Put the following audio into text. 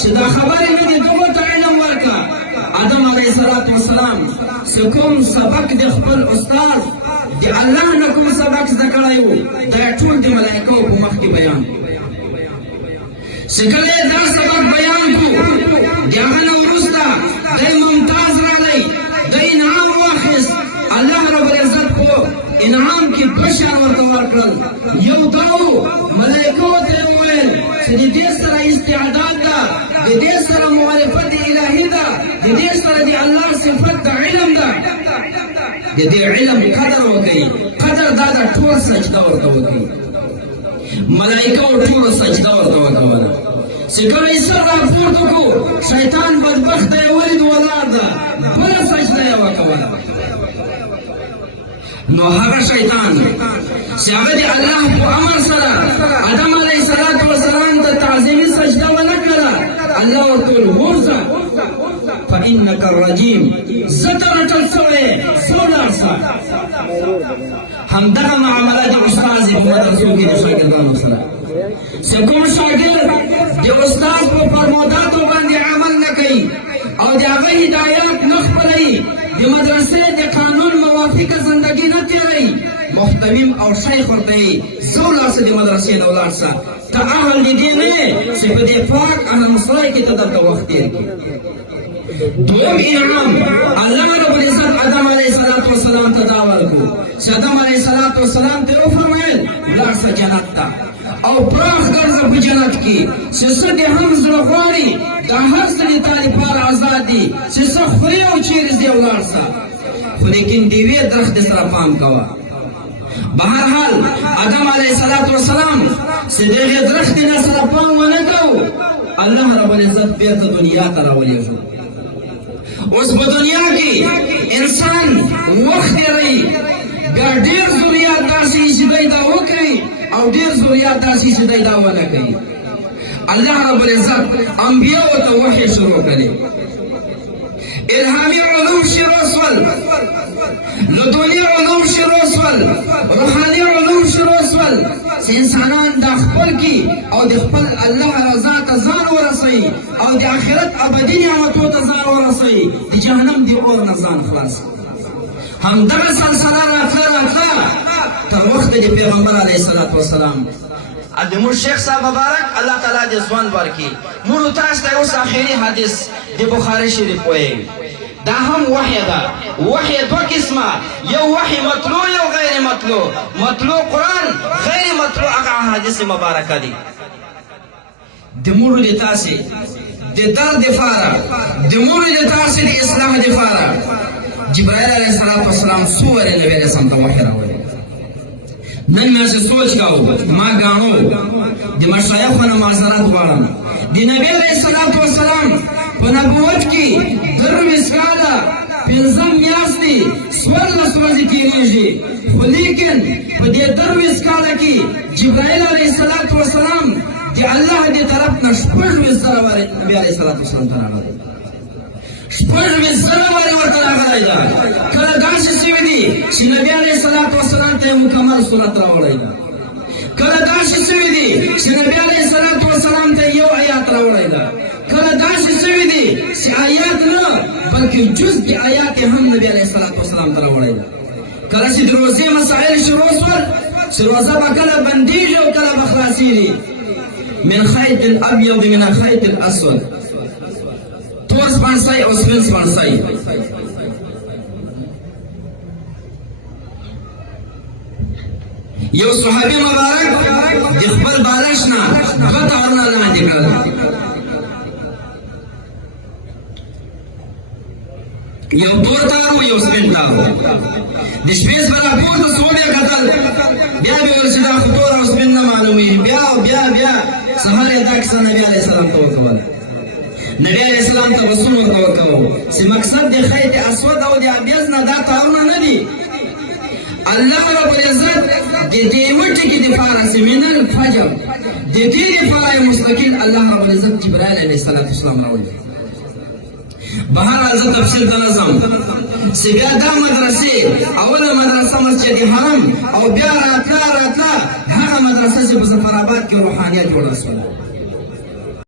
چې دا خبرې نه دي دغو ته علم ورکړه. آدم علیه السلام کوم سبق د خپل استاد د الله نه کوم سبق زده کړی و دا ټول د ملایکو په مخ کې بیان چې کله دا سبق بیان کړو د هغه نه وروسته دی ممتاز راغی دی انعام واخیست. الله رب العزت په انعام کې دوه شیان ورته ورکړل. یو دا و ملایکو ته یې وویل چې د دې سره استعداد ده د دې سره معرفت الهي ده د دې سره د الله صفت د علم ده د دې علم قدر وکړي. قدر دا ده ټول سجده ورته وکړي. ملایکو ټول سجده ورته وکړله. چې کله یې سر راپورته کړو شیطان بدبخته یې ولید ولاړ ده بله سجده یې وکړله. نو هغه شیطان چې هغه د الله په امر سره آدم علیه السلام ته تعظیمي سجده ونه کړله الله ورته وویل ووځه فإنک الرجیم زه ته رټل شوی ځه ولاړ شه. همدغه معامله د استاد په مدرسو کې د شاګردانو سره چې کوم شاګرد د استاد په فرموداتو باندې عمل نه کوي او د هغه هدایات نه خپروي د مدرسې د قانون موافقه زندګي نه تېروي محتمیم او شیخ ورته یې ځه ولاړ شه د مدرسې نه ولاړ شه ته اهل د دې نه یې چې په دې پاک احمدسرای کې ته دلته وخت تېر کړي. دویم انعام الله رب العزت آدم علیه السلام ته دا ورکړو چې آدم علیه السلام ته وفرمایل ولاړ شه جنت ته او پراخ ګرځه په جنت کې چې څه دې هم زړه غواړي دا هر څه د تا لپاره آزاد دي چې څه خورې او چیرې ځې ولاړ شه خو لیکن د یوې درختې سره پام کوه. بهرحال آدم علیه السلام چې د هغې درختې نه سره پام ونه کوو الله رب العزت بېرته دنیا ته راولېږو. اوس په دنیا کې انسان وخت تېروي بیا ډېر ضرورت داسې چې دی دا وکړي او ډېر ضرورت داسې چې دی دا ونه کوي. الله رب العزت انبیاءو ته وحی شروع کړي الهامي علوم شروع شول لدني علوم شروع شول روحاني علوم شروع شول چې انسانان د خپل کې او د خپل الله رضا ته ځان ورسوي او د آخرت ابدي نعمتو ته ځان ورسوي د جهنم د اور نه ځان خلاص. همدغه سلسله راتله تر وخته د پیغمبر علیه السلام زموږ شیخ صاحب مبارک الله تعالی دې ځوان ورکړي. موږ تاسو ته اوس آخري حدیث د بخاري شریف وایي. دا هم وحی ده. وحی دوه قسمه یو وحی مطلوع یو غیر مطلوع. مطلوع قرآن غیر مطلوع هغه احادیث مبارکه دي. د موږ د تاسې د درد دپاره د موږ د تاسې د اصلاح دپاره جبرائیل علیه السلام څو وارې نبي علیه السلام ته وحی راوړی. نن مې سوچ کاوه ما ګاڼو د مشایخو نه معذرت غواړم. د نبي علیه السلام په نبوت کې 23 کاله 15 میاشتې 14 ورځې تېرېږي خو لیکن په دې 23 کاله کې جبرائیل علیه السلام د الله د طرف نه 26 ځله نبي علیه السلام ته راغلی. 26 ځله ورته راغلی ده. کله داسې شوي دي چې نبي علیه السلام ته یې مکمل صورت راوړی ده. کله داسې شوي دي چې نبي علیه السلام ته یو آیات راوړی ده. کله داسې شوي دي چې آیات نه بلکې جز د آیات هم نبي علیه السلام ته راوړی ده. کله چې د روزې مسائل شروع شول چې روزه به کله بندېږي او کله به خلاصېږي من خیط الابیض من الخیط الاسود تور سپانسی او سپین سپانسی. یو صحابي مبارک د خپل بالښت نه 2 تارونه لاندې کړل. یو تور تار و یو سپین تار. د شپې څخه راپورته شو بیا کتل بیا به ویل چې دا خو تور او سپین نه معلومېږي. بیا سهار یې دا کیسه نبي علیه السلام ته وکوله. نبي علیه السلام ته رسول ورته وکوو چې مقصد د خیط اسود او د ابیض نه دا تارونه نه دي. الله رب العزت د دې مټې کې دپاره چې من الفجر د دې دپاره مستقل الله رب العزت جبرائیل علیه السلام راولي. بهرحال زه تفصیل ته نه ځم چې بیا دا مدرسې اوله مدرسه مسجد حرم او بیا راتله هغه مدرسه چې په ظفرآباد کې روحانیه جوړه شوله.